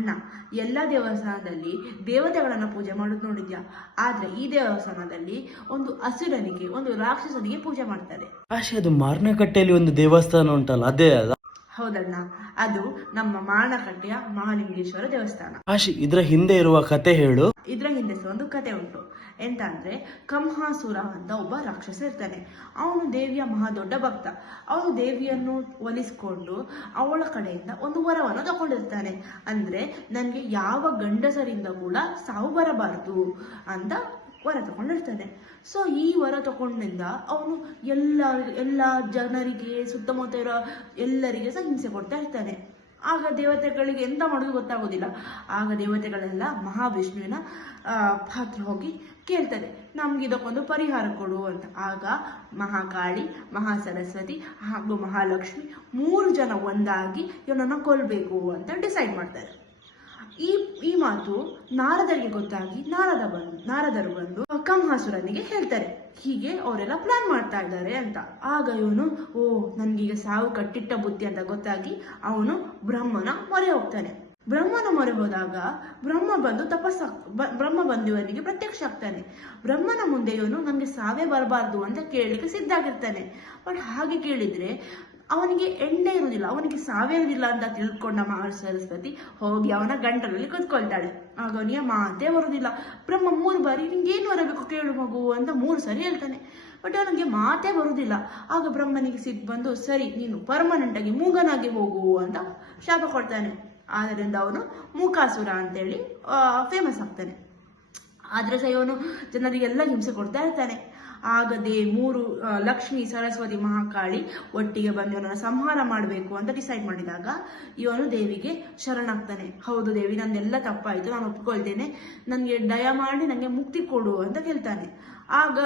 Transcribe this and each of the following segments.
ಅಣ್ಣ, ಎಲ್ಲ ದೇವಸ್ಥಾನದಲ್ಲಿ ದೇವತೆಗಳನ್ನ ಪೂಜೆ ಮಾಡೋದು ನೋಡಿದ್ಯಾ, ಆದ್ರೆ ಈ ದೇವಸ್ಥಾನದಲ್ಲಿ ಒಂದು ಅಸುರನಿಗೆ, ಒಂದು ರಾಕ್ಷಸನಿಗೆ ಪೂಜೆ ಮಾಡ್ತಾರೆ. ಅದು ಮಾರನಕಟ್ಟೆಯಲ್ಲಿ ಒಂದು ದೇವಸ್ಥಾನ ಉಂಟಲ್ಲ, ಅದೇ ಅಲ್ಲ? ಹೌದಣ್ಣ, ಅದು ನಮ್ಮ ಮಾರನಕಟ್ಟೆಯ ಮಹಾಲಿಂಗೇಶ್ವರ ದೇವಸ್ಥಾನ. ಇದ್ರ ಹಿಂದೆ ಇರುವ ಕತೆ ಹೇಳು. ಇದ್ರ ಹಿಂದೆ ಒಂದು ಕತೆ ಉಂಟು. ಎಂತ ಅಂದ್ರೆ, ಕಂಹಾಸುರ ಅಂತ ಒಬ್ಬ ರಾಕ್ಷಸ ಇರ್ತಾನೆ. ಅವನು ದೇವಿಯ ಮಹಾ ದೊಡ್ಡ ಭಕ್ತ. ಅವನು ದೇವಿಯನ್ನು ಒಲಿಸ್ಕೊಂಡು ಅವಳ ಕಡೆಯಿಂದ ಒಂದು ವರವನ್ನು ತಗೊಂಡಿರ್ತಾನೆ. ಅಂದ್ರೆ ನನ್ಗೆ ಯಾವ ಗಂಡಸರಿಂದ ಕೂಡ ಸಾವು ಬರಬಾರದು ಅಂತ ವರ ತಗೊಂಡಿರ್ತಾನೆ. ಸೊ ಈ ವರ ತಗೊಂಡಿಂದ ಅವನು ಎಲ್ಲ ಜನರಿಗೆ, ಸುತ್ತಮುತ್ತ ಇರೋ ಎಲ್ಲರಿಗೆ ಸಹ ಹಿಂಸೆ ಕೊಡ್ತಾ ಇರ್ತಾನೆ. ಆಗ ದೇವತೆಗಳಿಗೆ ಎಂತ ಮಾಡೋದು ಗೊತ್ತಾಗೋದಿಲ್ಲ. ಆಗ ದೇವತೆಗಳೆಲ್ಲ ಮಹಾವಿಷ್ಣುವಿನ ಹತ್ರ ಹೋಗಿ ಕೇಳ್ತಾರೆ, ನಮ್ಗೆ ಇದಕ್ಕೊಂದು ಪರಿಹಾರ ಕೊಡು ಅಂತ. ಆಗ ಮಹಾಕಾಳಿ, ಮಹಾಸರಸ್ವತಿ ಹಾಗೂ ಮಹಾಲಕ್ಷ್ಮಿ 3 ಜನ ಒಂದಾಗಿ ಇವನನ್ನ ಕೊಲ್ಬೇಕು ಅಂತ ಡಿಸೈಡ್ ಮಾಡ್ತಾರೆ. ಈ ಮಾತು ನಾರದರಿಗೆ ಗೊತ್ತಾಗಿ ನಾರದರು ಬಂದು ಕಂಹಾಸುರನಿಗೆ ಹೇಳ್ತಾರೆ, ಹೀಗೆ ಅವರೆಲ್ಲ ಪ್ಲಾನ್ ಮಾಡ್ತಾ ಇದ್ದಾರೆ ಅಂತ. ಆಗ ಇವನು, ನನ್ಗೀಗ ಸಾವು ಕಟ್ಟಿಟ್ಟ ಬುದ್ಧಿ ಅಂತ ಗೊತ್ತಾಗಿ ಅವನು ಬ್ರಹ್ಮನ ಮೊರೆ ಹೋಗ್ತಾನೆ. ಬ್ರಹ್ಮನ ಮೊರೆ ಹೋದಾಗ ಬ್ರಹ್ಮ ಬಂದು ಇವನಿಗೆ ಪ್ರತ್ಯಕ್ಷ ಆಗ್ತಾನೆ. ಬ್ರಹ್ಮನ ಮುಂದೆ ಇವನು ನನ್ಗೆ ಸಾವೇ ಬರಬಾರ್ದು ಅಂತ ಕೇಳಲಿಕ್ಕೆ ಸಿದ್ಧ ಆಗಿರ್ತಾನೆ. ಬಟ್ ಹಾಗೆ ಕೇಳಿದ್ರೆ ಅವನಿಗೆ ಎಂಡೇ ಇರುವುದಿಲ್ಲ, ಅವನಿಗೆ ಸಾವೇ ಇರುವುದಿಲ್ಲ ಅಂತ ತಿಳ್ಕೊಂಡ ಮಹಾ ಸರಸ್ವತಿ ಹೋಗಿ ಅವನ ಗಂಟಲಲ್ಲಿ ಕುತ್ಕೊಳ್ತಾಳೆ. ಆಗ ಅವನಿಗೆ ಮಾತೇ ಬರುವುದಿಲ್ಲ. ಬ್ರಹ್ಮ 3 ಬಾರಿ ನಿಂಗೇನು ಬರಬೇಕು ಕೇಳು ಮಗು ಅಂತ 3 ಸರಿ ಹೇಳ್ತಾನೆ. ಬಟ್ ಅವನಿಗೆ ಮಾತೇ ಬರುವುದಿಲ್ಲ. ಆಗ ಬ್ರಹ್ಮನಿಗೆ ಸಿಟ್ಟು ಬಂದು, ಸರಿ ನೀನು ಪರ್ಮನೆಂಟ್ ಆಗಿ ಮೂಗನಾಗಿ ಹೋಗು ಅಂತ ಶಾಪ ಕೊಡ್ತಾನೆ. ಆದ್ದರಿಂದ ಅವನು ಮೂಕಾಸುರ ಅಂತೇಳಿ ಫೇಮಸ್ ಆಗ್ತಾನೆ. ಆದ್ರೆ ಸಹ ಇವನು ಜನರಿಗೆಲ್ಲ ಹಿಂಸೆ ಕೊಡ್ತಾ ಇರ್ತಾನೆ. ಆಗದೆ 3 ಲಕ್ಷ್ಮಿ, ಸರಸ್ವತಿ, ಮಹಾಕಾಳಿ ಒಟ್ಟಿಗೆ ಬಂದು ಇವನನ್ನು ಸಂಹಾರ ಮಾಡಬೇಕು ಅಂತ ಡಿಸೈಡ್ ಮಾಡಿದಾಗ ಇವನು ದೇವಿಗೆ ಶರಣಾಗ್ತಾನೆ. ಹೌದು ದೇವಿ, ನಂದೆಲ್ಲ ತಪ್ಪಾಯಿತು, ನಾನು ಒಪ್ಕೊಳ್ತೇನೆ, ನನಗೆ ದಯಮಾಡಿ ನನಗೆ ಮುಕ್ತಿ ಕೊಡು ಅಂತ ಕೇಳ್ತಾನೆ. ಆಗ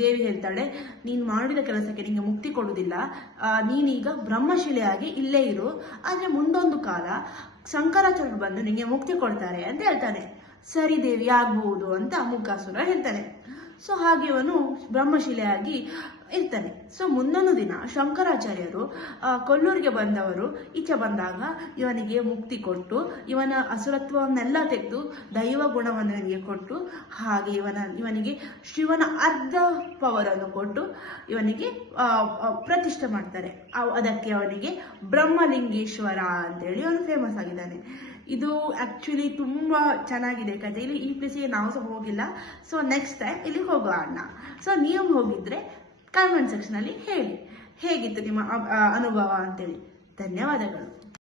ದೇವಿ ಹೇಳ್ತಾಳೆ, ನೀನು ಮಾಡಿದ ಕೆಲಸಕ್ಕೆ ನಿಂಗೆ ಮುಕ್ತಿ ಕೊಡುವುದಿಲ್ಲ, ನೀನೀಗ ಬ್ರಹ್ಮಶಿಲೆಯಾಗಿ ಇಲ್ಲೇ ಇರು, ಆದ್ರೆ ಮುಂದೊಂದು ಕಾಲ ಶಂಕರಾಚಾರ್ಯರು ಬಂದು ನಿಂಗೆ ಮುಕ್ತಿ ಕೊಡ್ತಾರೆ ಅಂತ ಹೇಳ್ತಾನೆ. ಸರಿ ದೇವಿ, ಆಗ್ಬಹುದು ಅಂತ ಮೂಕಾಸುರ ಹೇಳ್ತಾನೆ. ಸೊ ಹಾಗೆ ಇವನು ಬ್ರಹ್ಮಶಿಲೆಯಾಗಿ ಇರ್ತಾನೆ. ಸೊ ಮುಂದೊಂದು ದಿನ ಶಂಕರಾಚಾರ್ಯರು ಕೊಲ್ಲೂರಿಗೆ ಬಂದವರು ಈಚೆ ಬಂದಾಗ ಇವನಿಗೆ ಮುಕ್ತಿ ಕೊಟ್ಟು, ಇವನ ಅಸುರತ್ವವನ್ನೆಲ್ಲ ತೆಗೆದು ದೈವ ಗುಣವನ್ನು ಇವನಿಗೆ ಕೊಟ್ಟು, ಹಾಗೆ ಇವನಿಗೆ ಶಿವನ ಅರ್ಧ ಪವರನ್ನು ಕೊಟ್ಟು ಇವನಿಗೆ ಪ್ರತಿಷ್ಠೆ ಮಾಡ್ತಾರೆ. ಅದಕ್ಕೆ ಅವನಿಗೆ ಬ್ರಹ್ಮಲಿಂಗೇಶ್ವರ ಅಂತೇಳಿ ಅವನು ಫೇಮಸ್ ಆಗಿದ್ದಾನೆ. ಇದು ಆಕ್ಚುಲಿ ತುಂಬಾ ಚೆನ್ನಾಗಿದೆ ಕಥೆ. ಇಲ್ಲಿ ಈ ಪ್ಲೇಸಿಗೆ ನಾವು ಸಹ ಹೋಗಿಲ್ಲ. ಸೊ ನೆಕ್ಸ್ಟ್ ಟೈಮ್ ಇಲ್ಲಿ ಹೋಗುವ ಅಣ್ಣ. ಸೊ ನೀವು ಹೋಗಿದ್ರೆ ಕಾಮೆಂಟ್ ಸೆಕ್ಷನ್ ಅಲ್ಲಿ ಹೇಳಿ ಹೇಗಿತ್ತು ನಿಮ್ಮ ಅನುಭವ ಅಂತೇಳಿ. ಧನ್ಯವಾದಗಳು.